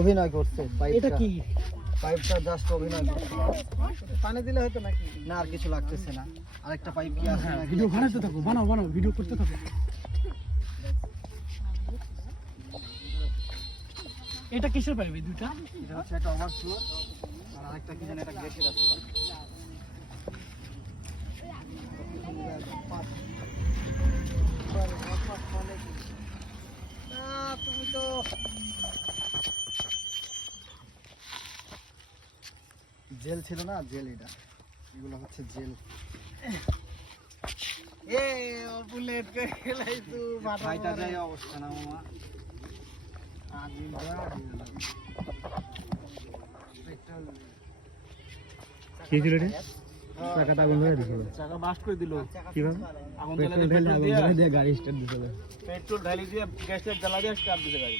অভিনয় করছে এটা কি পাইপটা জাস্ট অভিনয় করছে। পানি দিলে হয়তো নাকি? না আর কিছু লাগতেছে না। আরেকটা পাইপ কি আছে নাকি? ভিডিও বানাতে থাকো, বানাও বানাও, ভিডিও করতে থাকো। এটা কিসের পাইপ এই দুইটা? এটা হচ্ছে একটা ওভারফ্লো আর আরেকটা কি জানি এটা গ্যাসের আছে। তুমি তো জেল ছিল না, জেল এটা, এগুলো হচ্ছে জেল। এ বুলেট কে খেলাই তু ভাইটা যাই অবস্থা না মামা। কি ছিল রে? চাকাটা আগুন ধরে দিছিল। চাকা বাস্ট করে দিল কিভাবে? আগুন পেট্রোল ঢেলে আগুন ধরে দিয়ে গাড়ি স্টার্ট দিছিল। পেট্রোল ঢালি দিয়ে গ্যাসের জ্বালা দিয়ে স্টার্ট দিতে গাড়ি।